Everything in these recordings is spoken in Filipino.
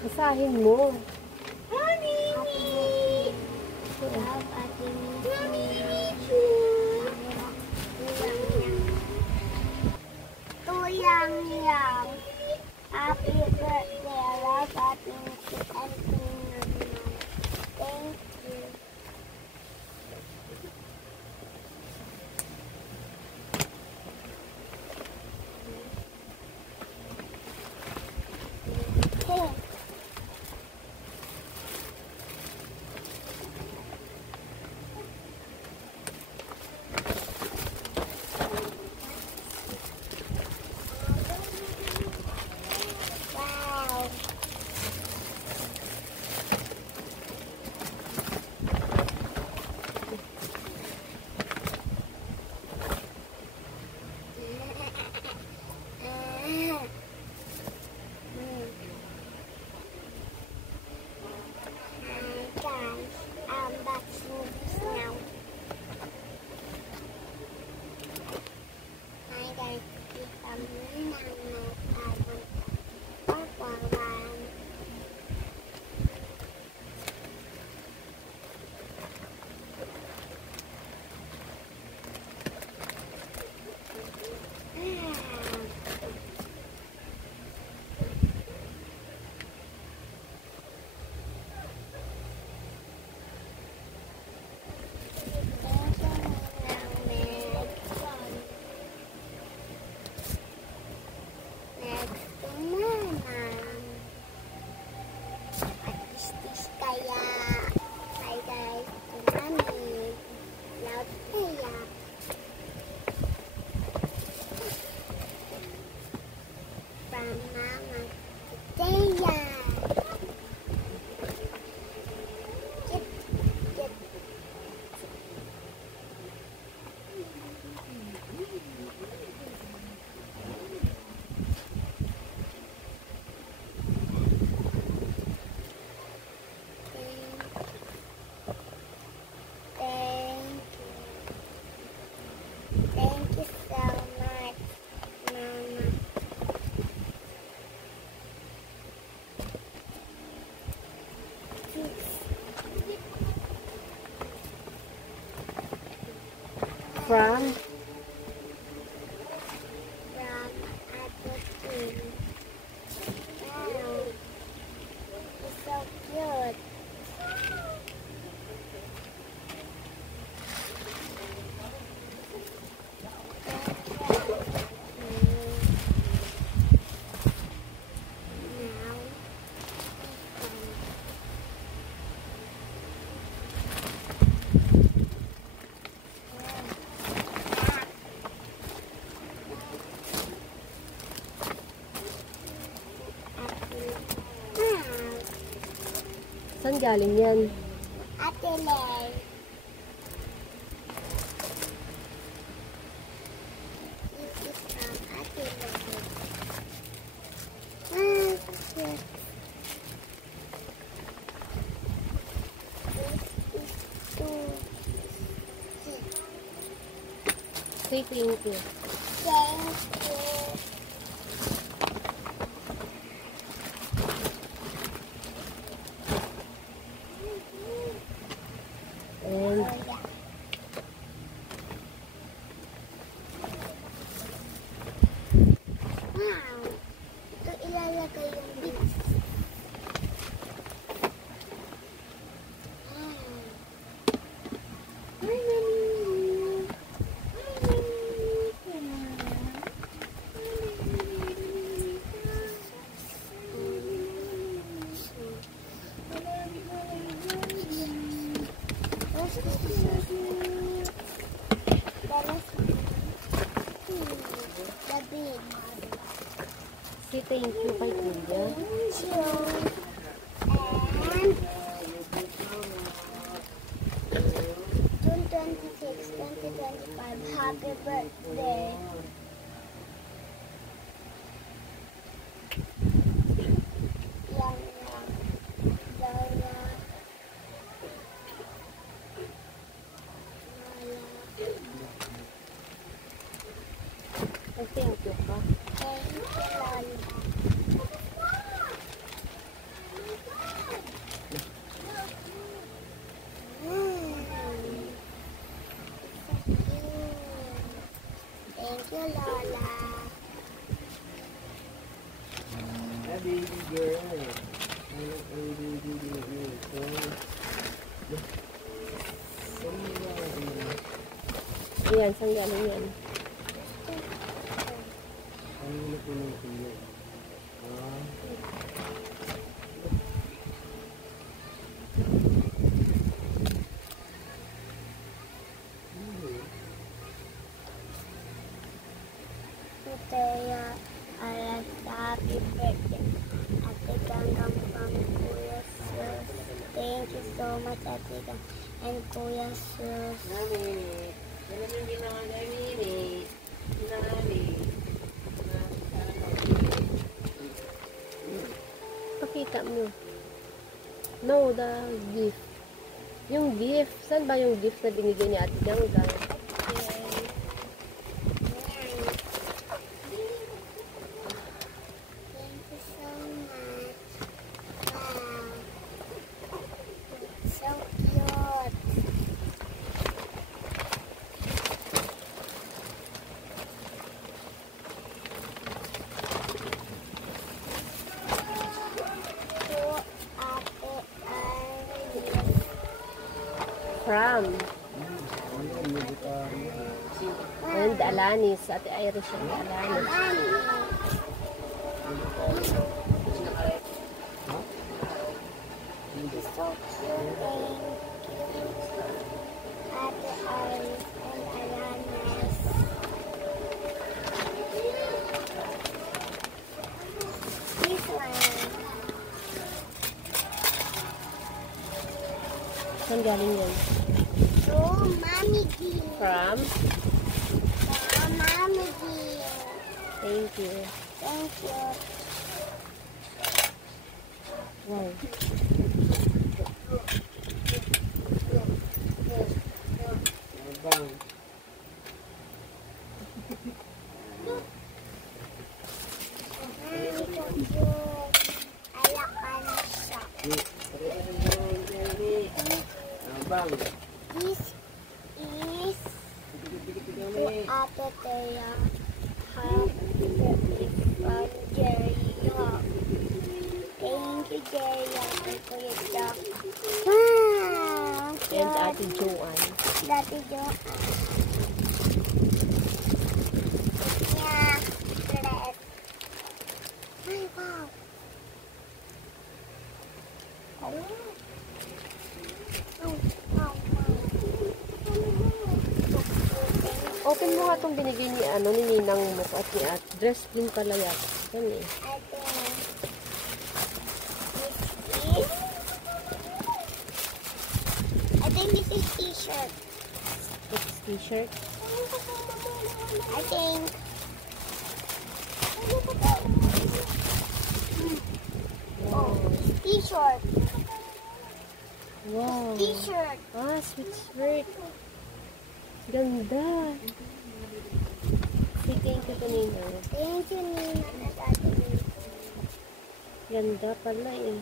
Basahin mo. Tuyang-yang. Happy birthday, love, happy music, and thank you. From galing yan? Ate Lay. This is from Ate Lay. Yes. This is to Say thank you. thank you. And Oh, yeah. Wow. Ito ilalagay yung bits. The big. say thank you kay Kuya. Thank you. And June 26, 2025, happy birthday. Yan lang. Dala. Ay, thank you ka. Thank you, Lola. Thank you, Lola. Baby girl. Ayan, saan galing yan? Kaya, alas happy birthday. Ate Ganggang from Kuya Sus. Thank you so much, Ate Gang and Kuya Sus. Pakita mo. No, the gift. Yung gift. Saan ba yung gift na binigay ni Ate Ganggang? Thank you so much. Wow. So cute. To Ate Arlie. From. And Alanis. Ate Irish yung Alanis. It's so cute. Thank you. Ate Arlie and Alanis. This one. Saan galing yan? To Mommy Dear. From. Mommy Dear. Thank you. Thank you. Wow. This is to Ate Thea. Happy birthday from Jerry Hawk. Thank you, Jerry Hawk, and Kuya Jack. Wow! And Ate Joanne. Ate Joanne. Yeah, red. Ay, wow. Oh. Open mo nga itong binigay ni ni Ninang mo at ni At. Dress din pala yan. Yan eh. is t-shirt. It's t-shirt. I think. Wow. T-shirt. Wow. T-shirt. Ah, sweatshirt. Ganda. Sige, ito kanina. Thank you, Nina. and Ate Nina. Ganda pala eh.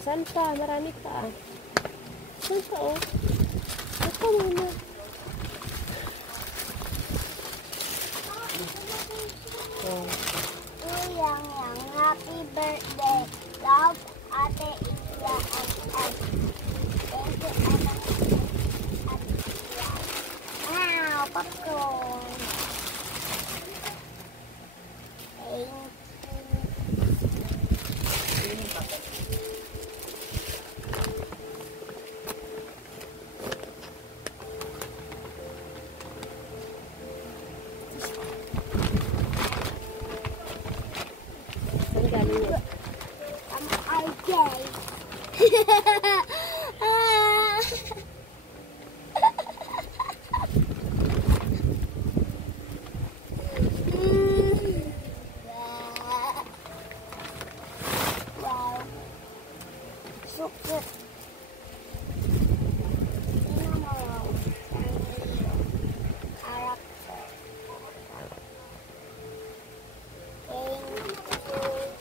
Saan pa? Marami pa. Saan pa oh? Ito muna. Oh. Yang, happy birthday. Love, Ate Ila and Ed. Thank you, Ate Ila. Wow, popcorn. Thank you. Saan galing yun? I guess. Wow. So good. Tingnan mo. Character. Thank you.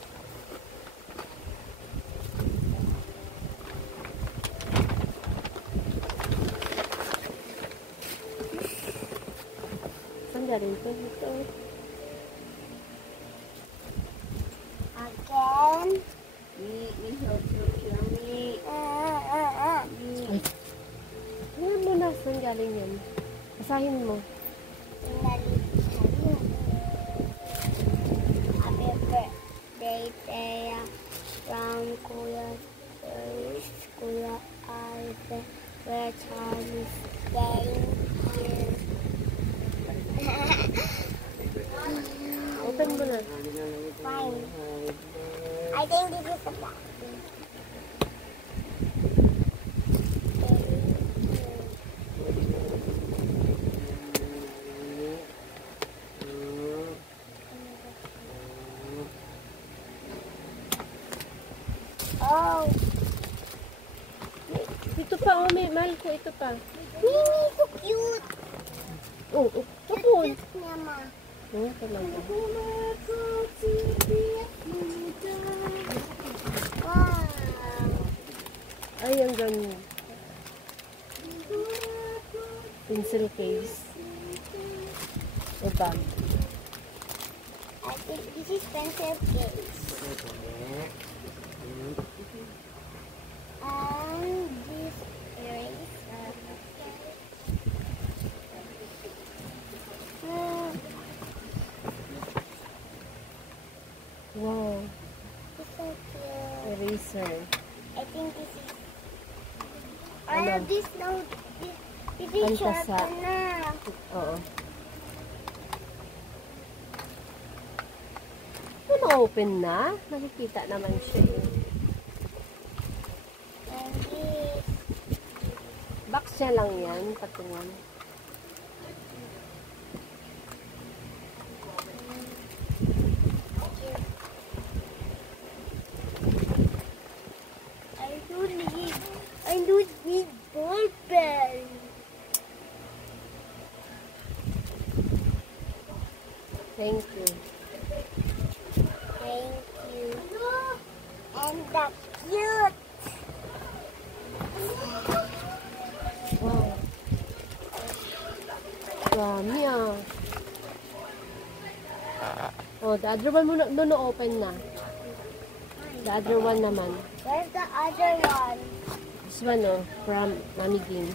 Saan galing ito? Ito. Again. Ay. Tingnan mo na. Saan galing yan? Basahin mo. Happy birthday, Thea, from Kuya Sers, Kuya Arce, Kuya Charles, thank you. Open mo na. Fine. I think this is the back. Oh, Ito pa, oh, may mahal ko. Ito pa. Mimi, so cute. Oh, oh, tapon. Cute niya, ma. Oh, talaga. Wow. Ay, ang ganda. Pencil case. O bag. I think this is pencil case. And this eraser. Wow. It's so cute. Eraser. I think this is. Ano? This now. This is Pantasa. sharp na. Oo. Ito na-open na. Nakikita naman siya eh. And this. Box siya lang yan. Patungan. I don't need ball pen. Thank you. Thank you. And that's cute. Wow. Dami ah. Oh, the other one muna, no, open na. The other one naman. Where's the other one? This one, oh, from Mami Ging.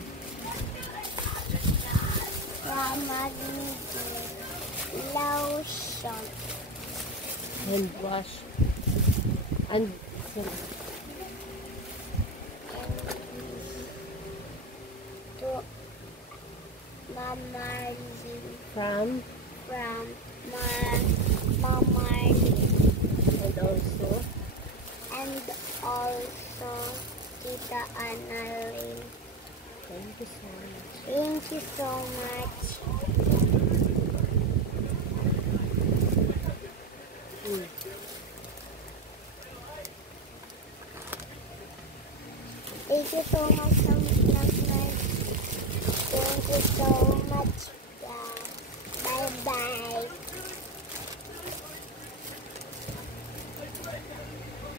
From Magni lotion. Hand wash. And, To Mamarly. from, From Mamarly. and also, And also Tita Annalyn. Thank you so much. Thank you so much. Mm. Thank you so much, Thank you so much. Bye bye.